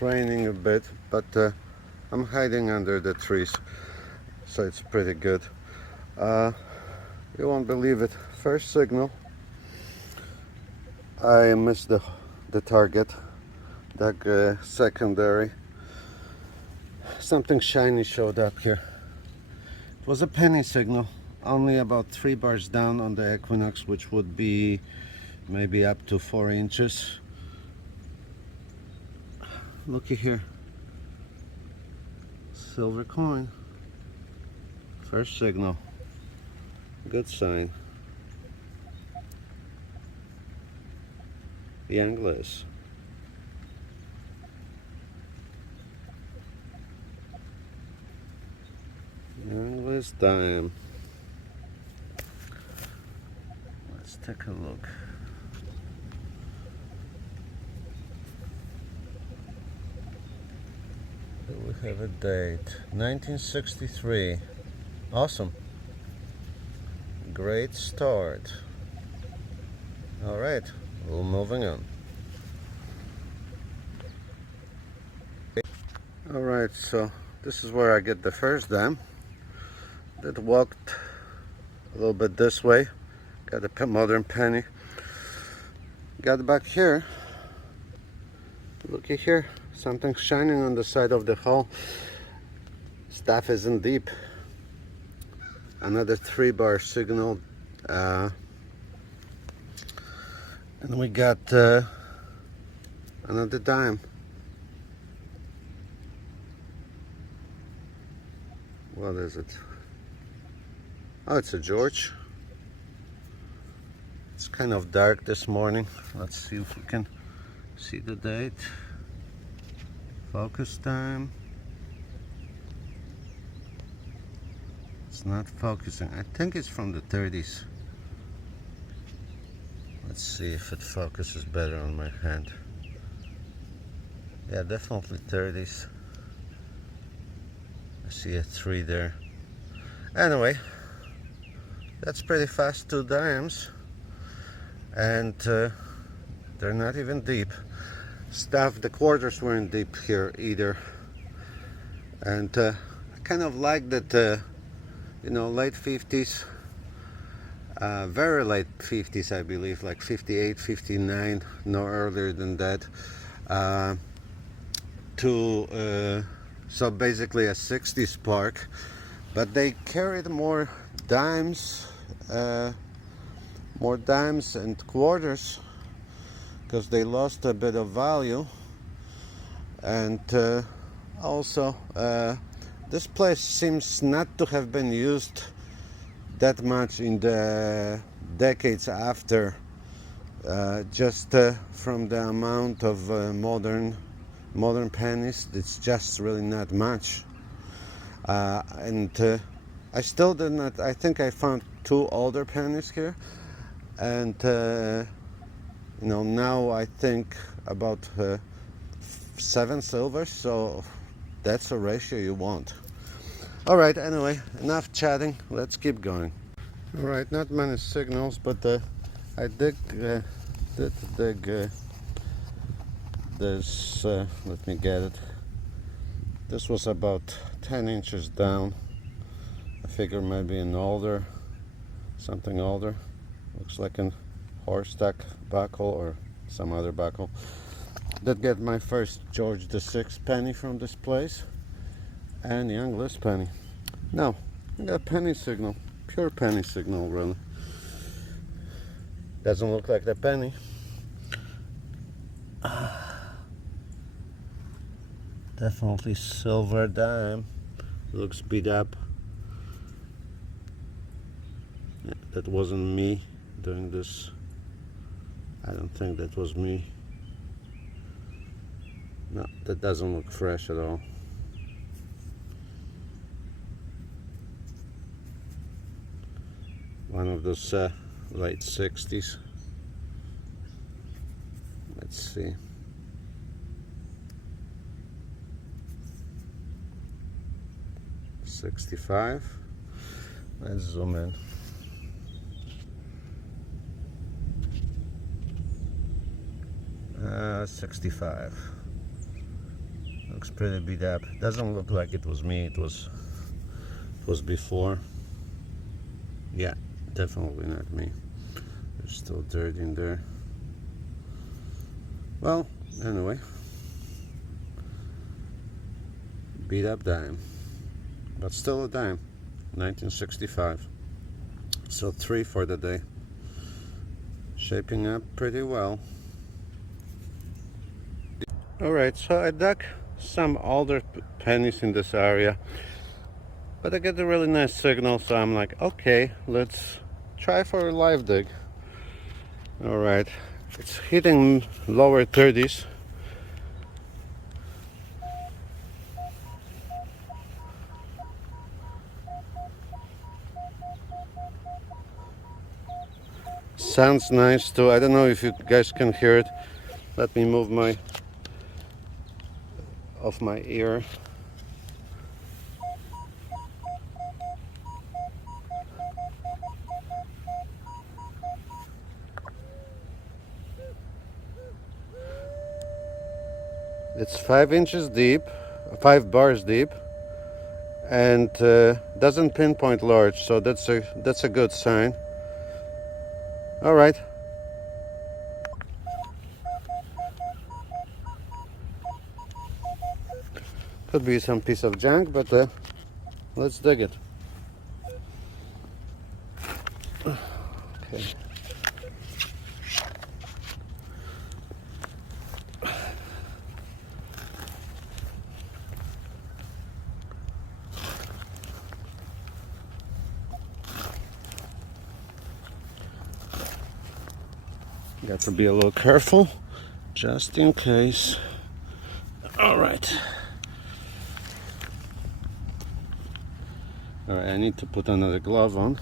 It's raining a bit, but I'm hiding under the trees, so it's pretty good. You won't believe it. First signal, I missed the target. That secondary. Something shiny showed up here. It was a penny signal, only about 3 bars down on the Equinox, which would be maybe up to 4 inches. Looky here. Silver coin. First signal. Good sign. Youngless. Youngless dime. Let's take a look. Do we have a date? 1963. Awesome. Great start. All right, we're moving on. All right, so this is where I get the first dime. That walked a little bit this way. Got a modern penny. Got back here. Looky here. Something shining on the side of the hole. Stuff isn't deep. Another 3 bar signal. And we got another dime. What is it? Oh, it's a George. It's kind of dark this morning. Let's see if we can see the date. Focus time. It's not focusing. I think it's from the 30s. Let's see if it focuses better on my hand. Yeah, definitely 30s. I see a 3 there. Anyway, that's pretty fast 2 dimes. And they're not even deep. The quarters weren't deep here either. And I kind of like that, you know, late 50s, very late 50s, I believe, like 58, 59, no earlier than that. So basically a 60s park, but they carried more dimes and quarters because they lost a bit of value. And also this place seems not to have been used that much in the decades after, just from the amount of modern pennies. It's just really not much. And I still did not. I think I found 2 older pennies here, and you know, now I think about 7 silvers. So that's a ratio you want. All right. Anyway, enough chatting. Let's keep going. All right. Not many signals, but I did dig this. Let me get it. This was about 10 inches down. I figure maybe an older, something older. Looks like an horseback buckle or some other buckle. Did get my first George VI penny from this place, and Youngless penny. Now I got a penny signal, pure penny signal, really. Doesn't look like the penny. Definitely silver dime. Looks beat up. Yeah, that wasn't me doing this. I don't think that was me. No, that doesn't look fresh at all. One of those late 60s. Let's see. $65. Let's zoom in. 65. Looks pretty beat up. Doesn't look like it was me. It was before. Yeah, definitely not me. There's still dirt in there. Well, anyway, beat up dime, but still a dime. 1965. So 3 for the day. Shaping up pretty well. Alright, so I dug some older pennies in this area, but I get a really nice signal, so I'm like, okay, let's try for a live dig. Alright, it's hitting lower 30s. Sounds nice too. I don't know if you guys can hear it. Let me move my ear. It's 5 inches deep, 5 bars deep, and doesn't pinpoint large, so that's a good sign. All right. Could be some piece of junk, but let's dig it. Okay. Got to be a little careful, just in case. All right. All right, I need to put another glove on.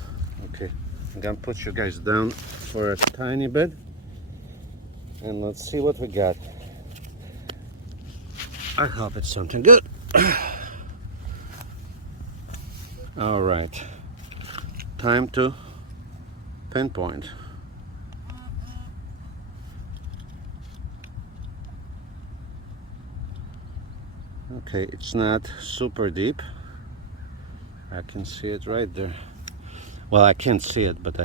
Okay, I'm gonna put you guys down for a tiny bit, and let's see what we got. I hope it's something good. All right, time to pinpoint. Okay, it's not super deep. I can see it right there. Well, I can't see it, but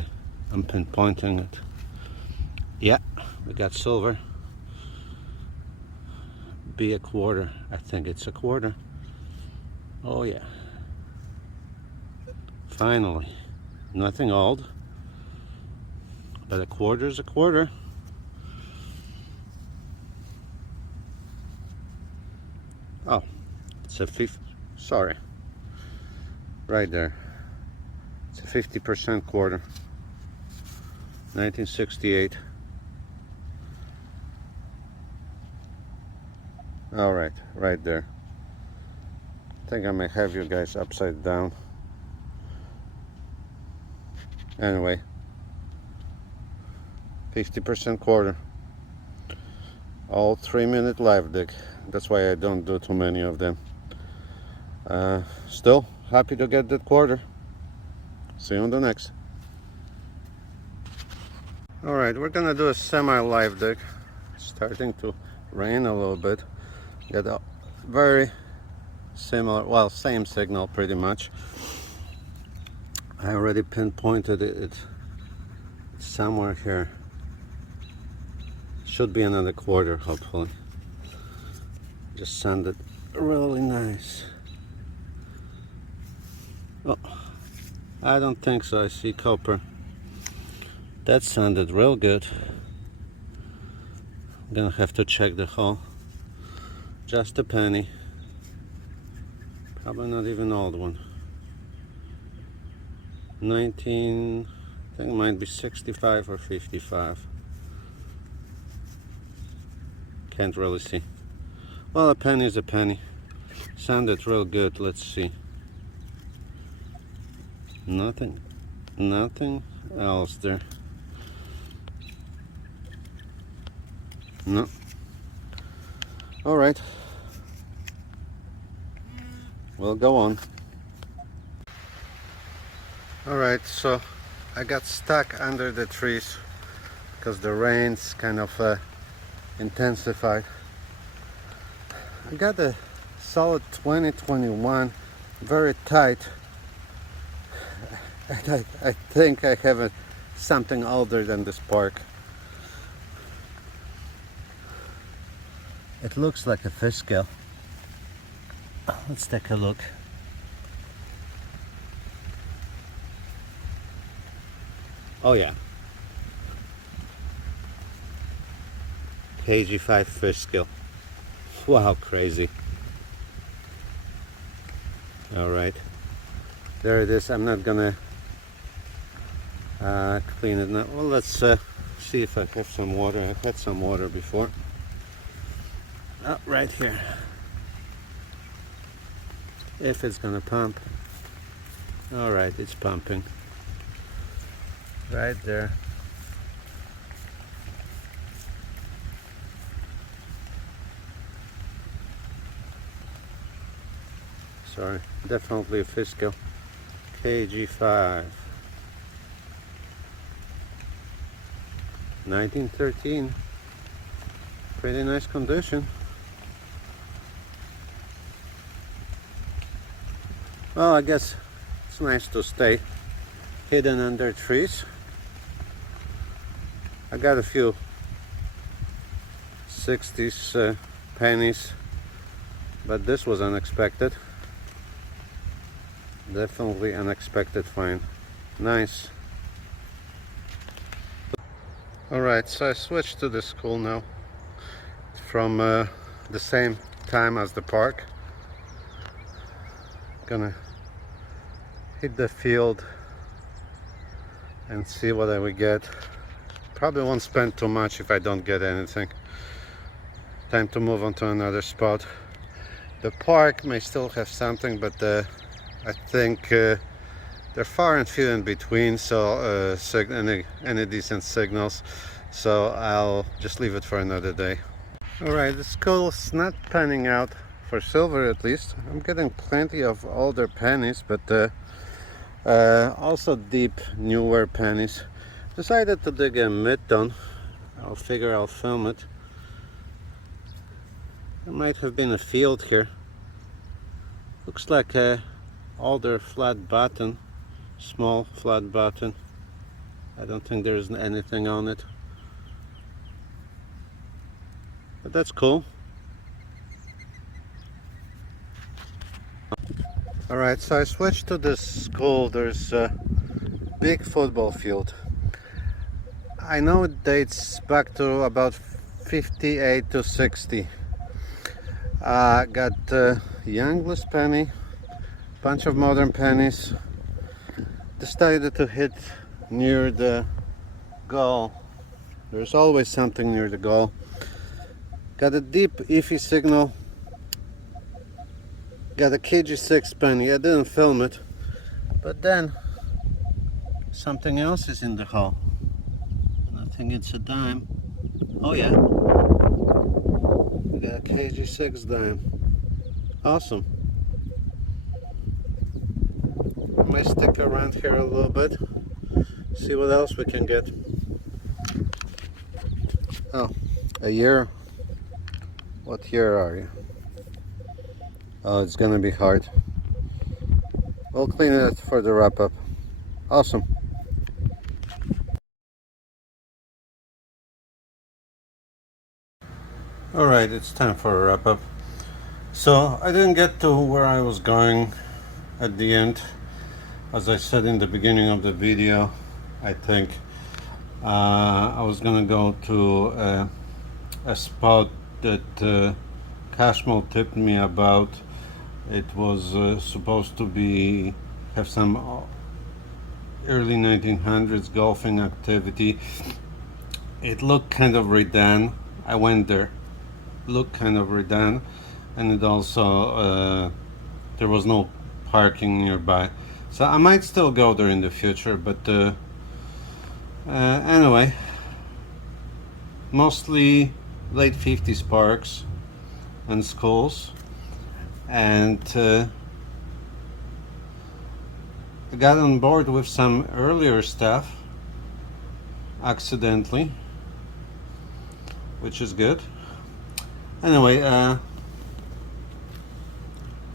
I'm pinpointing it. Yeah, we got silver. Be a quarter. I think it's a quarter. Oh yeah. Finally. Nothing old, but a quarter is a quarter. Oh, it's a 50, sorry. Right there. It's a 50% quarter. 1968. All right, right there. I think I may have you guys upside down. Anyway, 50% quarter. All 3-minute live dig. That's why I don't do too many of them. Still happy to get that quarter. See you on the next. All right, we're gonna do a semi-live dig. It's starting to rain a little bit. Got a very similar, well, same signal pretty much. I already pinpointed it. It's somewhere here. Should be another quarter, hopefully. Just sounded really nice. Oh, I don't think so. I see copper. That sounded real good. I'm gonna have to check the hole. Just a penny. Probably not even an old one. 19, I think it might be 65 or 55. Can't really see. Well, a penny is a penny. Sounded real good. Let's see. Nothing else there. No. All right. We'll go on. All right, so I got stuck under the trees because the rains kind of intensified. I got a solid 2021, very tight. I think I have something older than this park. It looks like a fish scale. Let's take a look. Oh yeah. KG5 fish scale. Wow, crazy. All right, there it is. I'm not gonna clean it now. Well, let's see if I have some water. I've had some water before. Oh, right here. If it's gonna pump. All right, it's pumping. Right there. Sorry, definitely a fish scale. KG5. 1913. Pretty nice condition. Well, I guess it's nice to stay hidden under trees. I got a few 60s pennies, but this was unexpected. Definitely unexpected find. Nice. Alright, so I switched to the school now from the same time as the park. Gonna hit the field and see what I will get. Probably won't spend too much if I don't get anything. Time to move on to another spot. The park may still have something, but I think they're far and few in between, so any decent signals, so I'll just leave it for another day. Alright, the school's not panning out for silver, at least. I'm getting plenty of older pennies, but also deep newer pennies. Decided to dig a mid-ton. I'll figure I'll film it. There might have been a field here. Looks like a older flat button, small flat button. I don't think there's anything on it, but that's cool. Alright, so I switched to this school. There's a big football field. I know it dates back to about 58 to 60. Got Youngless penny, bunch of modern pennies. Decided to hit near the goal. There's always something near the goal. Got a deep iffy signal. Got a KG6 penny. I didn't film it, but then something else is in the hole, and I think it's a dime. Oh yeah, we got a KG6 dime. Awesome. I might stick around here a little bit, see what else we can get. Oh, a year. What year are you? Oh, it's gonna be hard. We'll clean it for the wrap up. Awesome. Alright, it's time for a wrap up. So I didn't get to where I was going at the end. As I said in the beginning of the video, I think I was gonna go to a spot that Cashmo tipped me about. It was supposed to have some early 1900s golfing activity. It looked kind of redone. I went there. Looked kind of redone, and it also there was no parking nearby. So I might still go there in the future, but anyway, mostly late 50s parks and schools, and I got on board with some earlier stuff accidentally, which is good. Anyway,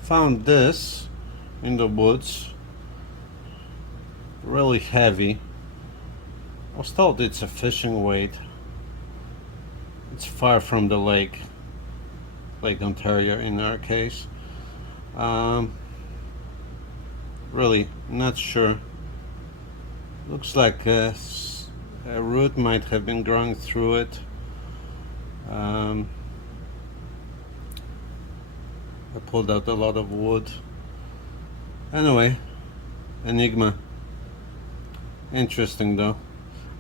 found this in the woods, really heavy. I was told it's a fishing weight. It's far from the Lake Ontario in our case. Really not sure. Looks like a root might have been growing through it. I pulled out a lot of wood. Anyway, enigma. Interesting though.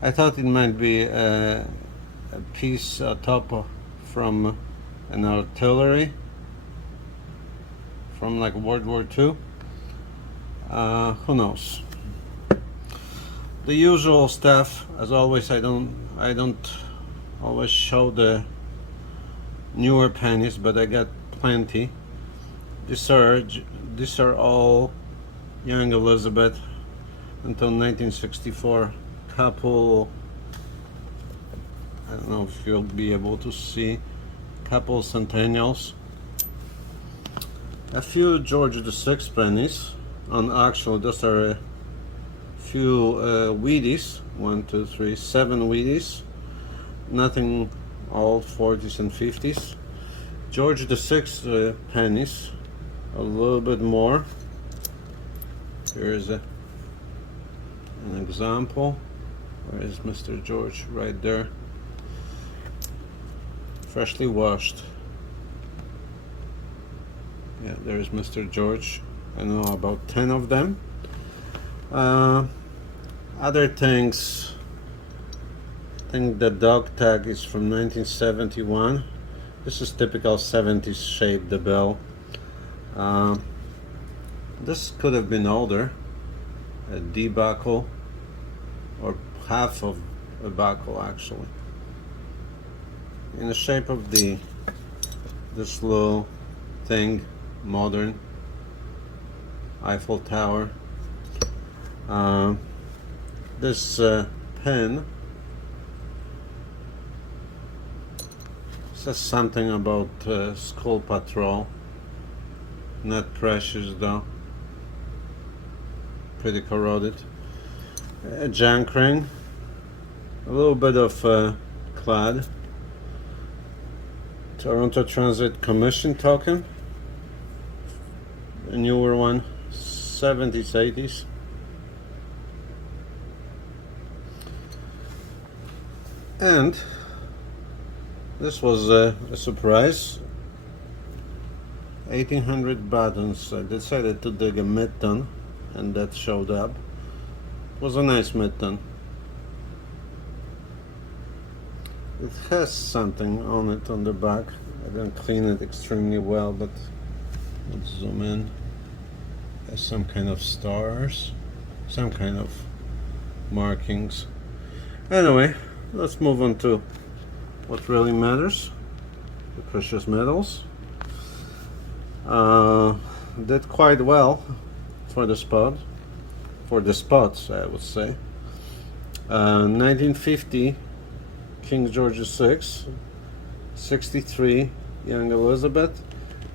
I thought it might be a piece top from an artillery from like World War II. Who knows? The usual stuff, as always. I don't always show the newer pennies, but I got plenty. These are all young Elizabeth until 1964. Couple, I don't know if you'll be able to see, couple centennials, a few George VI pennies. On actual, those are a few Wheaties, 1, 2, 3, 7 Wheaties, nothing old 40s and 50s. George VI pennies, a little bit more. Here's an example. Where is Mr. George? Right there. Freshly washed. Yeah, there's Mr. George. I know about 10 of them. Other things, I think the dog tag is from 1971. This is typical 70s shape, the bell. This could have been older, a D buckle, or half of a buckle actually, in the shape of this little thing, modern Eiffel Tower. This pen says something about school patrol. Not precious though, pretty corroded. A junk ring, a little bit of clad. Toronto Transit Commission token, a newer one, 70s, 80s. And this was a surprise. 1800 buttons. I decided to dig a mid-ton, and that showed up. It was a nice mid-ton. It has something on it on the back. I didn't clean it extremely well, but let's zoom in. There's some kind of stars, some kind of markings. Anyway, let's move on to what really matters, the precious metals. Did quite well for the spots, I would say. 1950 King George VI, 63 Young Elizabeth,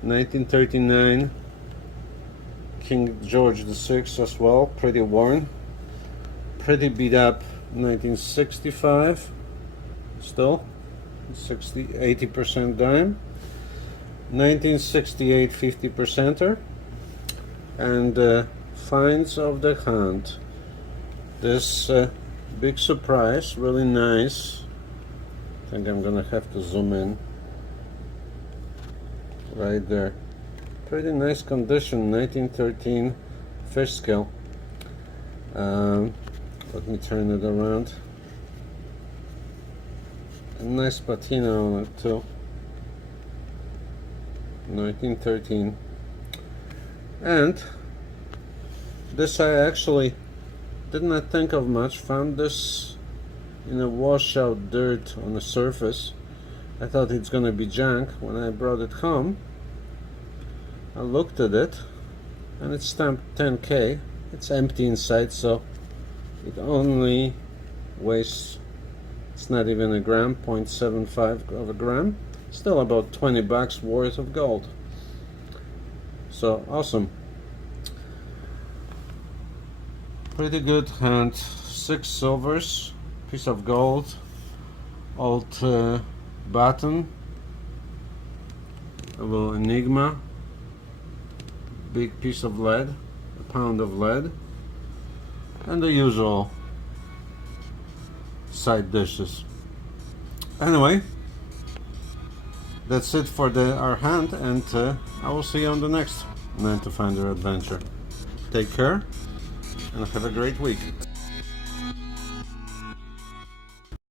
1939 King George VI as well, pretty worn, pretty beat up. 1965, still 80% dime. 1968 50%er, and finds of the hunt. This big surprise, really nice. I think I'm gonna have to zoom in. Right there, pretty nice condition. 1913 fish scale. Let me turn it around. A nice patina on it too. 1913. And this I actually did not think of much. Found this in a washout dirt on the surface. I thought it's gonna be junk. When I brought it home, I looked at it and it's stamped 10K. It's empty inside, so it only weighs, it's not even a gram, 0.75 of a gram. Still about $20 worth of gold. So awesome. Pretty good hand. 6 silvers, piece of gold, old baton, a little Enigma, big piece of lead, a pound of lead, and the usual side dishes. Anyway, that's it for our hand, and I will see you on the next Man to Finder adventure. Take care and have a great week.